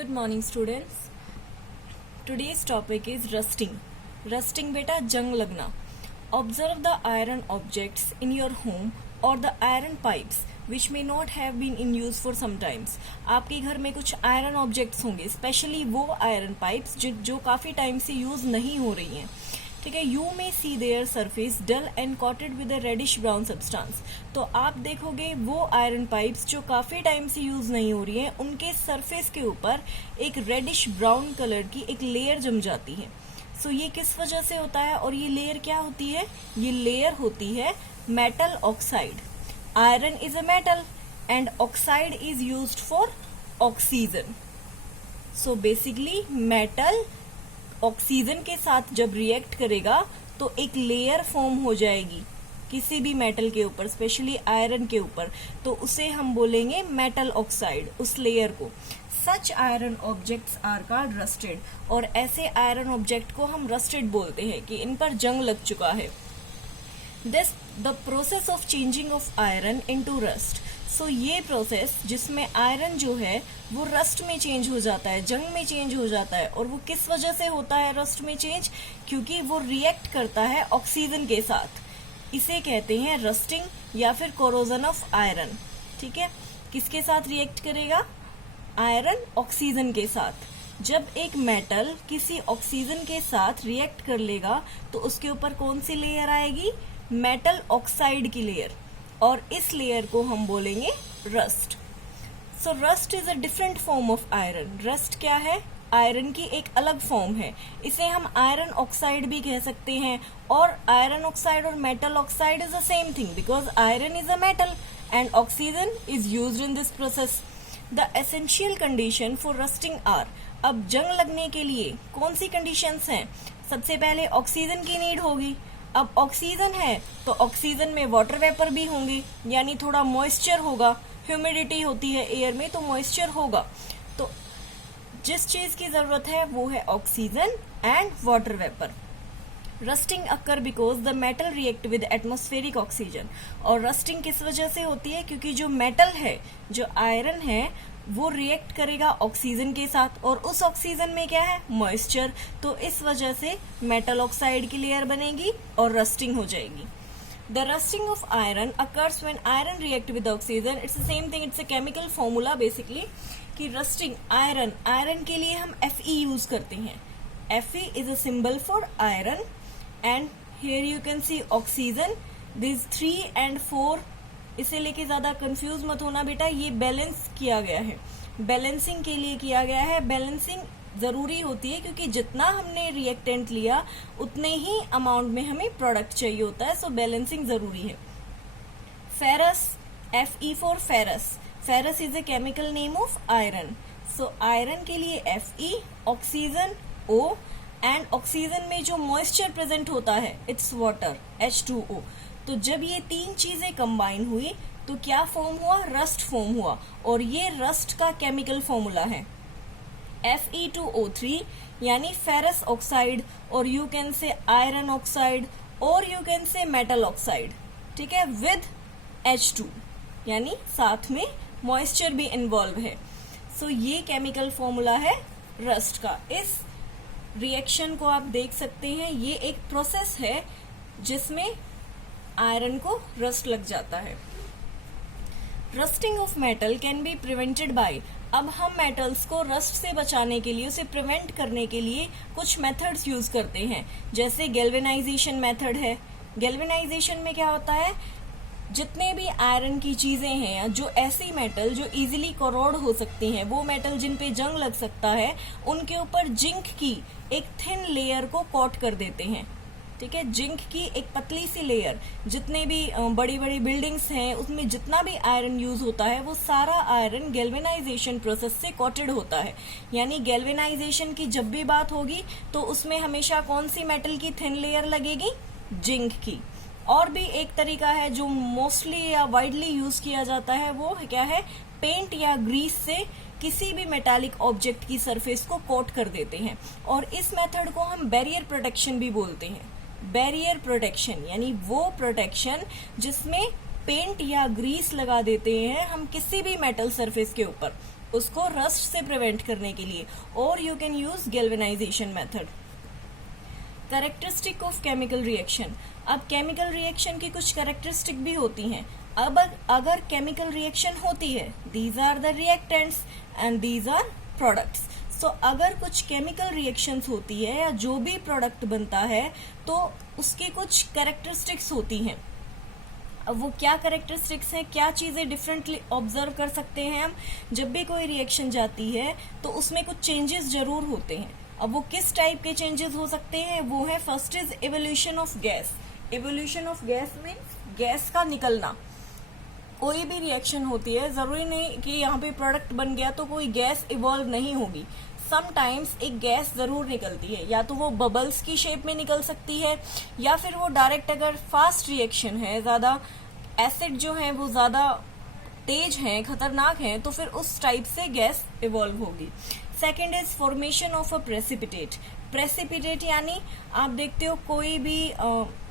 Good morning students. Today's topic is rusting. Rusting बेटा जंग लगना. Observe the iron objects in your home or the iron pipes which may not have been in use for some times. आपके घर में कुछ iron objects होंगे, specially वो iron pipes जो काफी टाइम से यूज नहीं हो रही हैं. ठीक है. You may see their surface dull and coated with a reddish brown substance. तो आप देखोगे वो आयरन पाइप्स जो काफी टाइम से यूज नहीं हो रही हैं, उनके सरफेस के ऊपर एक रेडिश ब्राउन कलर की एक लेयर जम जाती है. सो ये किस वजह से होता है और ये लेयर क्या होती है? ये लेयर होती है metal oxide. Iron is a metal and oxide is used for oxygen. So basically metal oxygen के साथ जब रिएक्ट करेगा तो एक लेयर फॉर्म हो जाएगी किसी भी मेटल के ऊपर, स्पेशली आयरन के ऊपर, तो उसे हम बोलेंगे मेटल ऑक्साइड, उस लेयर को. Such iron objects are called rusted. और ऐसे आयरन ऑब्जेक्ट को हम रस्टेड बोलते हैं कि इन पर जंग लग चुका है. This the process of changing of iron into rust. So ये प्रोसेस जिसमें आयरन जो है वो रस्ट में चेंज हो जाता है, जंग में चेंज हो जाता है. और वो किस वजह से होता है रस्ट में चेंज? क्योंकि वो रिएक्ट करता है ऑक्सीजन के साथ. इसे कहते हैं रस्टिंग या फिर कोरोजन ऑफ आयरन. ठीक है. किसके साथ रिएक्ट करेगा? आयरन ऑक्सीजन के साथ. जब एक मेटल किसी ऑक्सीजन के साथ रिएक्ट कर लेगा तो उसके ऊपर कौन सी लेयर आएगी? मेटल ऑक्साइड की लेयर. और इस लेयर को हम बोलेंगे rust. So rust is a different form of iron. Rust क्या है? आयरन की एक अलग फॉर्म है. इसे हम आयरन ऑक्साइड भी कह सकते हैं. और आयरन ऑक्साइड और metal oxide is the same thing because iron is a metal and oxygen is used in this process. The essential condition for rusting are. अब जंग लगने के लिए कौन सी कंडीशंस हैं? सबसे पहले ऑक्सीजन की नीड होगी. अब ऑक्सीजन है तो ऑक्सीजन में वाटर वेपर भी होंगे, यानी थोड़ा मॉइस्चर होगा. ह्यूमिडिटी होती है एयर में तो मॉइस्चर होगा. तो जिस चीज की जरूरत है वो है oxygen and water vapour. Rusting occur because the metal react with atmospheric oxygen. और रस्टिंग किस वजह से होती है? क्योंकि जो मेटल है, जो आयरन है, वो रिएक्ट करेगा ऑक्सीजन के साथ और उस ऑक्सीजन में क्या है? मॉइस्चर. तो इस वजह से मेटल ऑक्साइड की लेयर बनेगी और रस्टिंग हो जाएगी. The rusting of iron occurs when iron react with oxygen. It's the same thing, it's a chemical formula basically कि रस्टिंग आयरन के लिए हम Fe यूज करते हैं. Fe is a symbol for iron and here you can see oxygen. This 3 and 4 इसे लेके ज्यादा confuse मत होना बेटा, ये बैलेंस किया गया है, बैलेंसिंग के लिए किया गया है. बैलेंसिंग जरूरी होती है क्योंकि जितना हमने रिएक्टेंट लिया उतने ही अमाउंट में हमें प्रोडक्ट चाहिए होता है. सो बैलेंसिंग जरूरी है. Ferrous, Fe for ferrous. Ferrous is a chemical name of iron. So iron के लिए Fe, oxygen O, and oxygen में जो मॉइस्चर प्रेजेंट होता है इट्स वाटर H2O. तो जब ये तीन चीजें कंबाइन हुई तो क्या फॉर्म हुआ? रस्ट फॉर्म हुआ. और ये रस्ट का केमिकल फॉर्मूला है Fe2O3, यानी फेरस ऑक्साइड, और you can say iron oxide, और you can say metal oxide. ठीक है. विद H2, यानी साथ में मॉइस्चर भी इन्वॉल्व है. सो ये केमिकल फॉर्मूला है रस्ट का. इस रिएक्शन को आप देख सकते हैं. ये एक प्रोसेस है जिसमें आयरन को रस्ट लग जाता है. Rusting of metal can be prevented by. अब हम मेटल्स को रस्ट से बचाने के लिए, उसे प्रिवेंट करने के लिए कुछ मेथड्स यूज करते हैं. जैसे गैल्वेनाइजेशन मेथड है. गैल्वेनाइजेशन में क्या होता है? जितने भी आयरन की चीजें हैं, जो ऐसी मेटल जो इजीली करोड हो सकती हैं, वो मेटल जिन पे जंग लग सकता है, उनके ऊपर जिंक की एक थिन लेयर को कोट कर देते हैं. ठीक है. जिंक की एक पतली सी लेयर. जितने भी बड़ी बड़ी बिल्डिंग्स हैं उसमें जितना भी आयरन यूज होता है वो सारा आयरन गैल्वेनाइजेशन प्रोसेस से कोटेड होता है. यानी गैल्वेनाइजेशन की जब भी बात होगी तो उसमें हमेशा कौन सी मेटल की थिन लेयर लगेगी? जिंक की. और भी एक तरीका है जो मोस्टली या वाइडली यूज किया जाता है, वो क्या है? पेंट या ग्रीस से किसी भी मेटालिक ऑब्जेक्ट की सरफेस को कोट कर देते हैं. और इस मेथड को हम बैरियर प्रोटेक्शन भी बोलते हैं. बैरियर प्रोटेक्शन यानी वो प्रोटेक्शन जिसमें पेंट या ग्रीस लगा देते हैं हम किसी भी मेटल सरफेस के ऊपर. उसको रस्ट से प्रिवेंट करने के लिए, और you can use galvanisation method. Characteristic of chemical reaction. अब केमिकल रिएक्शन की कुछ कैरेक्टरिस्टिक भी होती हैं। अब अगर केमिकल रिएक्शन होती है, these are the reactants and these are products. So अगर कुछ केमिकल रिएक्शंस होती है या जो भी प्रोडक्ट बनता है तो उसकी कुछ कैरेक्टरिस्टिक्स होती हैं। अब वो क्या कैरेक्टरिस्टिक्स हैं, क्या चीजें डिफरेंटली ऑब्जर्व कर सकते हैं हम। जब भी कोई रिएक्शन जाती है तो उसमें कुछ चेंजेस जरूर होते हैं। अब वो किस टाइप के चेंजेस हो सकते हैं, वो है first is evolution of gas. Evolution of gas means gas का निकलना। कोई भी रिएक्शन होती है, जरूरी नहीं कि यहाँ पे प्रोडक्ट बन गया तो कोई गैस इवॉल्व नहीं होगी। समटाइम्स एक गैस जरूर निकलती है, या तो वो बबल्स की शेप में निकल सकती है, या फिर वो डायरेक्ट, अगर फास्ट रिएक्शन है, ज्यादा एसिड जो है वो ज्यादा तेज है, खतरनाक है, तो फिर उस टाइप से गैस इवॉल्व होगी। Second is formation of a precipitate. Precipitate यानी आप देखते हो कोई भी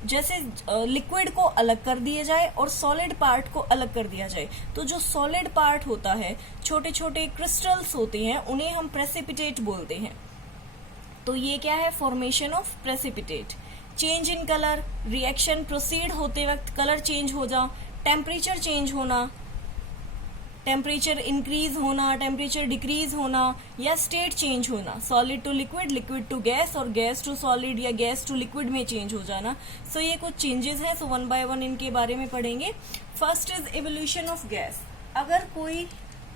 जैसे लिक्विड को अलग कर दिया जाए और सॉलिड पार्ट को अलग कर दिया जाए, तो जो सॉलिड पार्ट होता है, छोटे छोटे क्रिस्टल्स होते हैं, उन्हें हम प्रेसिपिटेट बोलते हैं। तो ये क्या है, formation of precipitate. Change in colour, reaction proceed होते वक्त कलर चेंज हो जा, टेम्परेचर चेंज होना, टेम्परेचर इंक्रीज होना, टेम्परेचर डिक्रीज होना, या स्टेट चेंज होना, solid to liquid, liquid to gas, और गैस टू सॉलिड या गैस टू लिक्विड में चेंज हो जाना। सो ये कुछ चेंजेस हैं, सो वन बाय वन इनके बारे में पढ़ेंगे। First is evolution of gas. अगर कोई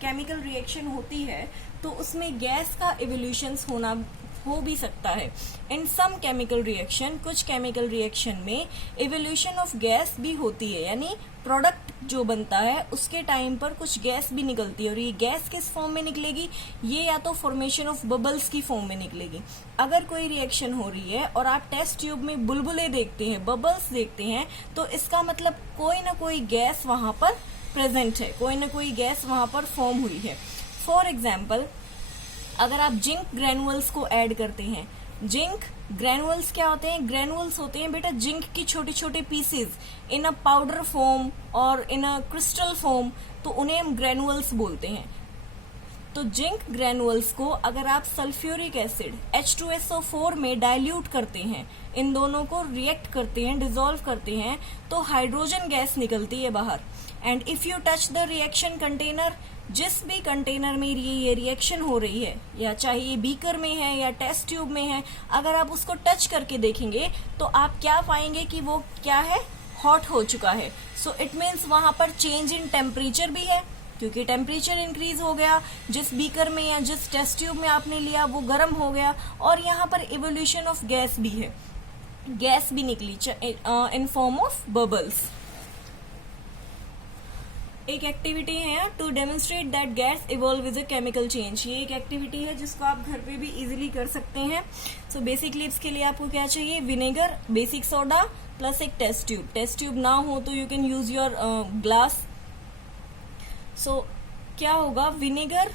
केमिकल रिएक्शन होती है तो उसमें गैस का इवोल्यूशन हो भी सकता है। इन सम केमिकल रिएक्शन, कुछ केमिकल रिएक्शन में इवोल्यूशन ऑफ गैस भी होती है, यानी प्रोडक्ट जो बनता है उसके टाइम पर कुछ गैस भी निकलती है, और ये गैस किस फॉर्म में निकलेगी, ये या तो फॉर्मेशन ऑफ बबल्स की फॉर्म में निकलेगी। अगर कोई रिएक्शन हो रही है और आप टेस्ट ट्यूब में बुलबुले देखते हैं, बबल्स देखते हैं, तो इसका मतलब कोई ना कोई गैस वहां पर प्रेजेंट है, कोई ना कोई गैस वहां पर फॉर्म हुई है। फॉर एग्जाम्पल, अगर आप जिंक ग्रेनुअल्स को ऐड करते हैं, जिंक ग्रेनुअल्स क्या होते हैं, ग्रेनुअल्स होते हैं बेटा जिंक की छोटे छोटे pieces in a powder form और इन अ क्रिस्टल फॉर्म, तो उन्हें हम ग्रेनुअल्स बोलते हैं। तो जिंक ग्रेनुअल्स को अगर आप सल्फ्यूरिक एसिड H2SO4 में डाइल्यूट करते हैं, इन दोनों को रिएक्ट करते हैं, डिसॉल्व करते हैं, तो हाइड्रोजन गैस निकलती है बाहर। And if you touch the reaction container, जिस भी कंटेनर में ये रिएक्शन हो रही है, या चाहे ये बीकर में है या टेस्ट ट्यूब में है, अगर आप उसको टच करके देखेंगे तो आप क्या पाएंगे कि वो क्या है, हॉट हो चुका है। सो इट मीन्स वहां पर चेंज इन टेम्परेचर भी है, क्योंकि टेम्परेचर इंक्रीज हो गया, जिस बीकर में या जिस टेस्ट ट्यूब में आपने लिया वो गर्म हो गया, और यहाँ पर इवोल्यूशन ऑफ गैस भी है, गैस भी निकली इन फॉर्म ऑफ बबल्स। एक एक्टिविटी है to demonstrate that gas evolve with a chemical change. ये एक एक्टिविटी है जिसको आप घर पे भी इजीली कर सकते हैं। सो बेसिकली इसके लिए आपको क्या चाहिए, विनेगर, बेसिक सोडा प्लस एक टेस्ट ट्यूब। टेस्ट ट्यूब ना हो तो you can use your glass. So क्या होगा, विनेगर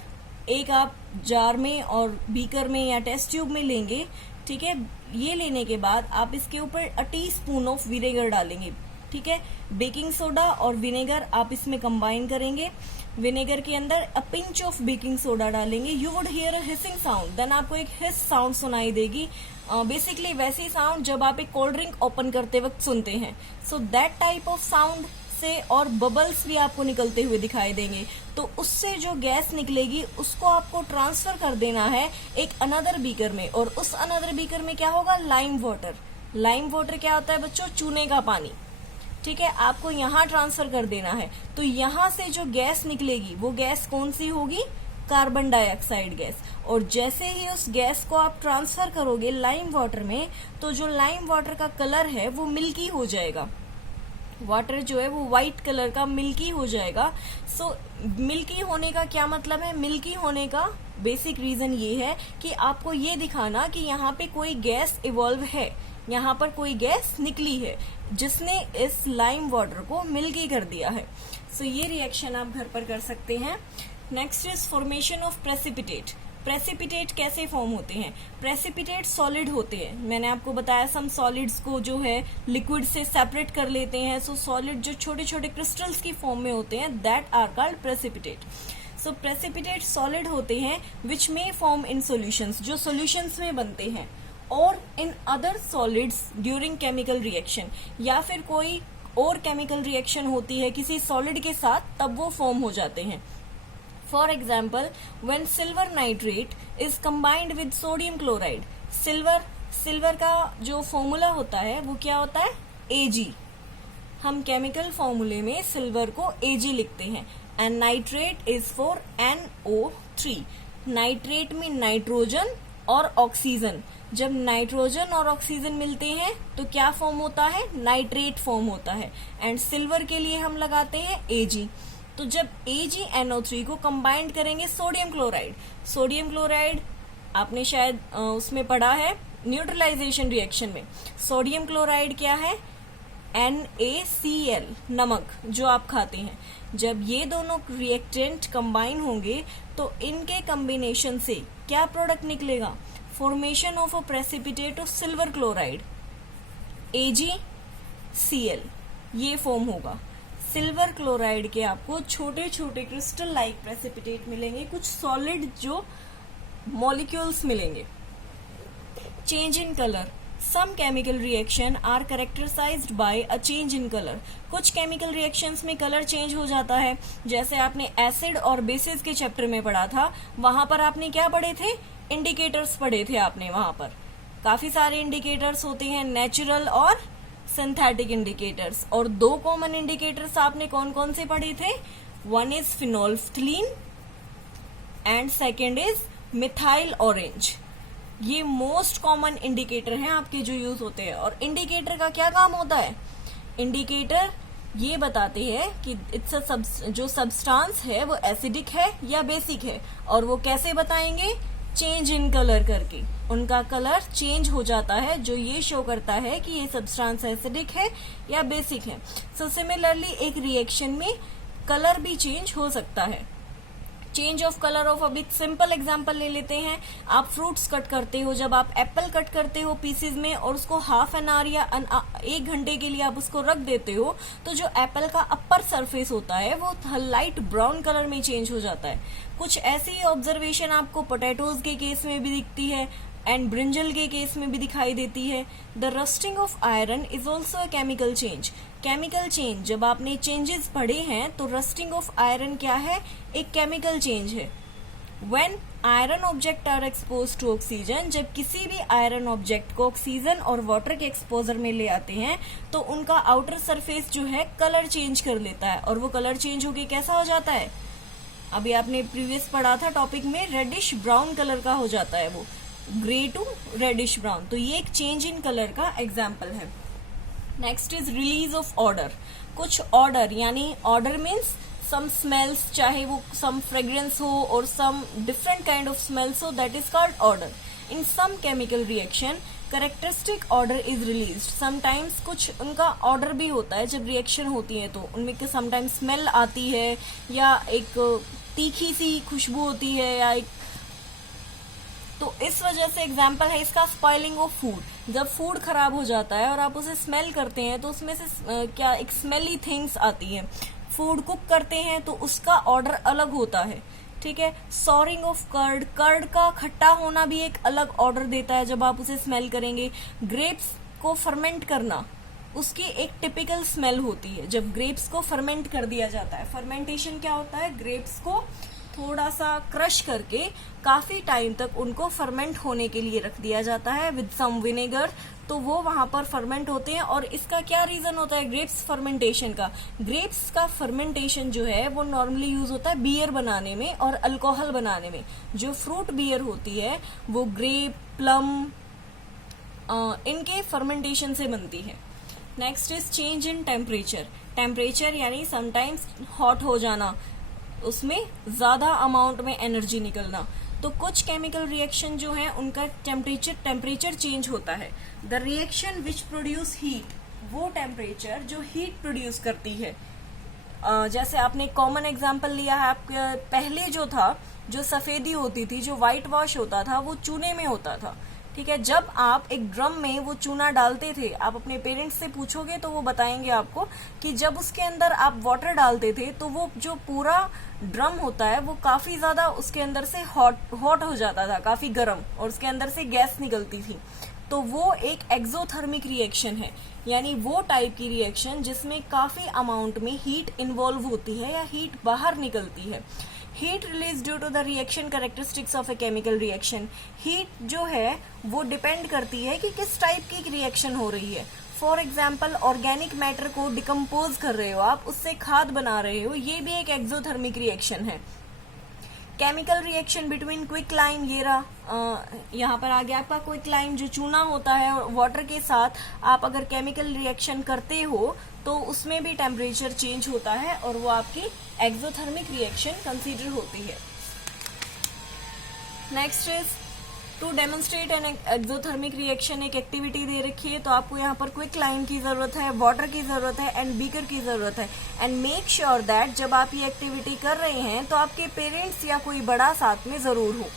एक आप जार में और बीकर में या टेस्ट ट्यूब में लेंगे, ठीक है। ये लेने के बाद आप इसके ऊपर अ टीस्पून ऑफ विनेगर डालेंगे, ठीक है। बेकिंग सोडा और विनेगर आप इसमें कंबाइन करेंगे, विनेगर के अंदर a pinch of baking soda डालेंगे, you would hear a hissing sound, then आपको एक हिस साउंड सुनाई देगी। बेसिकली वैसी साउंड जब आप एक कोल्ड ड्रिंक ओपन करते वक्त सुनते हैं। So that type of sound से, और बबल्स भी आपको निकलते हुए दिखाई देंगे। तो उससे जो गैस निकलेगी उसको आपको ट्रांसफर कर देना है एक अनदर बीकर में, और उस अनदर बीकर में क्या होगा, लाइम वाटर। लाइम वाटर क्या होता है बच्चों, चूने का पानी, ठीक है। आपको यहाँ ट्रांसफर कर देना है। तो यहाँ से जो गैस निकलेगी वो गैस कौन सी होगी, कार्बन डाइऑक्साइड गैस। और जैसे ही उस गैस को आप ट्रांसफर करोगे लाइम वाटर में, तो जो लाइम वाटर का कलर है वो मिल्की हो जाएगा, वाटर जो है वो व्हाइट कलर का मिल्की हो जाएगा। सो मिल्की होने का क्या मतलब है, मिल्की होने का बेसिक रीजन ये है कि आपको ये दिखाना कि यहाँ पे कोई गैस इवॉल्व है, यहाँ पर कोई गैस निकली है जिसने इस लाइम वाटर को मिल्की कर दिया है। सो ये रिएक्शन आप घर पर कर सकते हैं। Next is formation of precipitate. Precipitate कैसे फॉर्म होते हैं, प्रेसिपिटेट सॉलिड होते हैं। मैंने आपको बताया सम सॉलिड्स को जो है लिक्विड से सेपरेट कर लेते हैं। सो सॉलिड जो छोटे छोटे क्रिस्टल्स की फॉर्म में होते हैं, that are called precipitate. So so precipitate solid होते हैं which may form in solutions, जो सॉल्यूशंस में बनते हैं, और in other solids during chemical reaction, या फिर कोई और केमिकल रिएक्शन होती है किसी सॉलिड के साथ, तब वो फॉर्म हो जाते हैं. For example, when silver nitrate is combined with sodium chloride, silver का जो फॉर्मूला होता है वो क्या होता है, Ag. हम केमिकल फॉर्मूले में सिल्वर को Ag लिखते हैं. And nitrate is for NO3. Nitrate में नाइट्रोजन और ऑक्सीजन. जब नाइट्रोजन और ऑक्सीजन मिलते हैं तो क्या फॉर्म होता है, नाइट्रेट फॉर्म होता है. एंड सिल्वर के लिए हम लगाते हैं Ag. तो जब AgNO3 को कंबाइंड करेंगे सोडियम क्लोराइड आपने शायद उसमें पढ़ा है न्यूट्रलाइजेशन रिएक्शन में. सोडियम क्लोराइड क्या है, NaCl, नमक जो आप खाते हैं. जब ये दोनों रिएक्टेंट कंबाइन होंगे तो इनके कॉम्बिनेशन से क्या प्रोडक्ट निकलेगा, formation of a precipitate of silver chloride, AgCl, ये फॉर्म होगा. सिल्वर क्लोराइड के आपको छोटे छोटे क्रिस्टल लाइक प्रेसिपिटेट मिलेंगे, कुछ सॉलिड जो मॉलिक्यूल्स मिलेंगे. Change in colour. Some chemical reaction are characterized by a change in colour. कुछ केमिकल रिएक्शंस में कलर चेंज हो जाता है. जैसे आपने एसिड और बेसिस के चैप्टर में पढ़ा था, वहां पर आपने क्या पढ़े थे, इंडिकेटर्स पढ़े थे आपने. वहां पर काफी सारे इंडिकेटर्स होते हैं, नेचुरल और सिंथेटिक इंडिकेटर्स. और दो कॉमन इंडिकेटर्स आपने कौन कौन से पढ़े थे, one is phenolphthalein and second is methyl orange. ये मोस्ट कॉमन इंडिकेटर हैं आपके जो यूज होते हैं. और इंडिकेटर का क्या काम होता है, इंडिकेटर ये बताते हैं कि जो सब्सटेंस है वो एसिडिक है या बेसिक है. और वो कैसे बताएंगे, चेंज इन कलर करके. उनका कलर चेंज हो जाता है जो ये शो करता है कि ये सब्सटेंस एसिडिक है या बेसिक है. सो सिमिलरली एक रिएक्शन में कलर भी चेंज हो सकता है. चेंज ऑफ कलर ऑफ, अभी सिंपल एग्जांपल ले लेते हैं. आप फ्रूट्स कट करते हो, जब आप एप्पल कट करते हो पीसेज में और उसको हाफ एन आवर या 1 घंटे के लिए आप उसको रख देते हो, तो जो एप्पल का अपर सरफेस होता है वो लाइट ब्राउन कलर में चेंज हो जाता है. कुछ ऐसी ऑब्जर्वेशन आपको पोटैटोज के केस में भी दिखती है एंड ब्रिंजल के केस में भी दिखाई देती है. The rusting of iron is also a chemical change. Chemical change, जब आपने चेंजेस पढ़े हैं तो रस्टिंग ऑफ आयरन क्या है, एक केमिकल चेंज है. When iron object are expose to oxygen, जब किसी भी आयरन ऑब्जेक्ट को ऑक्सीजन और वाटर के एक्सपोजर में ले आते हैं तो उनका आउटर सरफेस जो है कलर चेंज कर लेता है. और वो कलर चेंज होके कैसा हो जाता है, अभी आपने प्रीवियस पढ़ा था टॉपिक में, रेडिश ब्राउन कलर का हो जाता है, वो ग्रे टू रेडिश ब्राउन. तो ये एक चेंज इन कलर का एग्जाम्पल है. Next is release of odour. कुछ ऑर्डर, यानी ऑर्डर मीन्स सम स्मेल्स, चाहे वो सम फ्रेग्रेंस हो और some different kind of smells हो, that is called odour. In some chemical reaction characteristic odour is release. Sometimes कुछ उनका ऑर्डर भी होता है जब रिएक्शन होती है तो उनमें समटाइम्स स्मेल आती है या एक तीखी सी खुशबू होती है या एक, तो इस वजह से एग्जाम्पल है इसका स्पॉइलिंग ऑफ फूड. जब फूड खराब हो जाता है और आप उसे स्मेल करते हैं तो उसमें से क्या एक स्मेली थिंग्स आती हैं. फूड कुक करते हैं तो उसका ऑर्डर अलग होता है, ठीक है. सॉरिंग ऑफ कर्ड, कर्ड का खट्टा होना भी एक अलग ऑर्डर देता है जब आप उसे स्मेल करेंगे. ग्रेप्स को फर्मेंट करना, उसकी एक टिपिकल स्मेल होती है जब ग्रेप्स को फर्मेंट कर दिया जाता है. फर्मेंटेशन क्या होता है, ग्रेप्स को थोड़ा सा क्रश करके काफी टाइम तक उनको फर्मेंट होने के लिए रख दिया जाता है विद सम विनेगर, तो वो वहां पर फर्मेंट होते हैं. और इसका क्या रीजन होता है ग्रेप्स फर्मेंटेशन का, ग्रेप्स का फर्मेंटेशन जो है वो नॉर्मली यूज होता है बियर बनाने में और अल्कोहल बनाने में. जो फ्रूट बियर होती है वो ग्रेप, प्लम, इनके फर्मेंटेशन से बनती है. Next is change in temperature. Temperature यानी समटाइम्स हॉट हो जाना, उसमें ज्यादा अमाउंट में एनर्जी निकलना. तो कुछ केमिकल रिएक्शन जो है उनका टेम्परेचर चेंज होता है. The reaction which produce heat, वो टेम्परेचर जो हीट प्रोड्यूस करती है. जैसे आपने कॉमन एग्जांपल लिया है, आप पहले जो था, जो सफेदी होती थी, जो व्हाइट वॉश होता था वो चूने में होता था, ठीक है। जब आप एक ड्रम में वो चूना डालते थे, आप अपने पेरेंट्स से पूछोगे तो वो बताएंगे आपको कि जब उसके अंदर आप वाटर डालते थे तो वो जो पूरा ड्रम होता है वो काफी ज्यादा उसके अंदर से हॉट हो जाता था, काफी गर्म, और उसके अंदर से गैस निकलती थी। तो वो एक एक्सोथर्मिक रिएक्शन है, यानी वो टाइप की रिएक्शन जिसमें काफी अमाउंट में हीट इन्वॉल्व होती है या हीट बाहर निकलती है। Heat release due to the reaction characteristics of a chemical reaction. Heat जो है वो डिपेंड करती है कि किस टाइप की रिएक्शन हो रही है। फॉर एग्जाम्पल, ऑर्गेनिक मैटर को डिकम्पोज कर रहे हो आप, उससे खाद बना रहे हो, ये भी एक एक्सोथर्मिक रिएक्शन है। Chemical reaction between quick lime, ये रहा यहाँ पर आ गया आपका क्विक लाइम, जो चूना होता है और वाटर के साथ आप अगर केमिकल रिएक्शन करते हो तो उसमें भी टेम्परेचर चेंज होता है और वो आपकी एक्सोथर्मिक रिएक्शन कंसीडर होती है। Next is to demonstrate an exothermic reaction. एक एक्टिविटी दे रखी है तो आपको यहाँ पर क्विक लाइम की जरूरत है, वाटर की जरूरत है एंड बीकर की जरूरत है। एंड मेक श्योर दैट जब आप ये एक्टिविटी कर रहे हैं तो आपके पेरेंट्स या कोई बड़ा साथ में जरूर हो।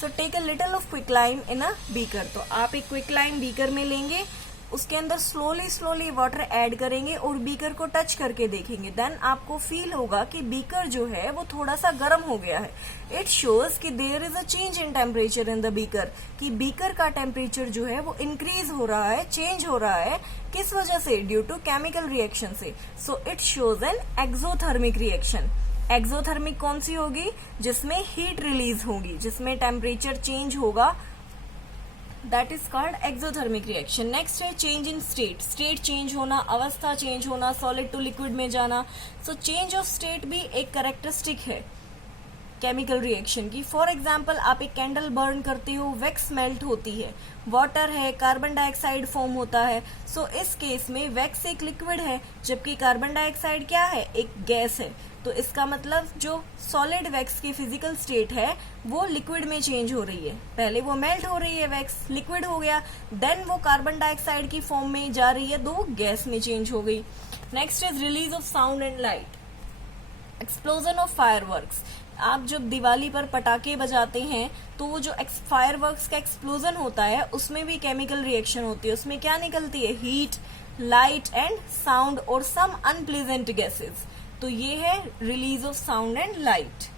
So take a little of quick lime in a beaker. तो आप एक क्विक लाइम बीकर में लेंगे, उसके अंदर स्लोली वाटर ऐड करेंगे और बीकर को टच करके देखेंगे। देन आपको फील होगा कि बीकर जो है वो थोड़ा सा गर्म हो गया है। इट शोज कि there is a change in temperature in the beaker, कि बीकर का टेम्परेचर जो है वो इंक्रीज हो रहा है, चेंज हो रहा है। किस वजह से? ड्यू टू केमिकल रिएक्शन से। So it shows an exothermic reaction. Exothermic कौन सी होगी? जिसमें हीट रिलीज होगी, जिसमें टेम्परेचर चेंज होगा, that is called exothermic reaction. Next है change in state. State change होना, अवस्था चेंज होना, सॉलिड टू लिक्विड में जाना। सो चेंज ऑफ स्टेट भी एक कैरेक्टरिस्टिक है केमिकल रिएक्शन की। फॉर एग्जाम्पल, आप एक कैंडल बर्न करते हो, वैक्स मेल्ट होती है, वाटर है, कार्बन डाइऑक्साइड फॉर्म होता है। सो इस केस में वैक्स एक लिक्विड है जबकि कार्बन डाइऑक्साइड क्या है? एक गैस है। तो इसका मतलब जो सॉलिड वैक्स की फिजिकल स्टेट है वो लिक्विड में चेंज हो रही है। पहले वो मेल्ट हो रही है, वैक्स लिक्विड हो गया, देन वो कार्बन डाइऑक्साइड की फॉर्म में जा रही है, तो गैस में चेंज हो गई। Next is release of sound and light. Explosion of fireworks. आप जब दिवाली पर पटाखे बजाते हैं तो वो जो फायरवर्क्स का एक्सप्लोजन होता है उसमें भी केमिकल रिएक्शन होती है। उसमें क्या निकलती है? हीट, लाइट एंड साउंड और सम अनप्लीजेंट गैसेस। तो ये है release of sound and light.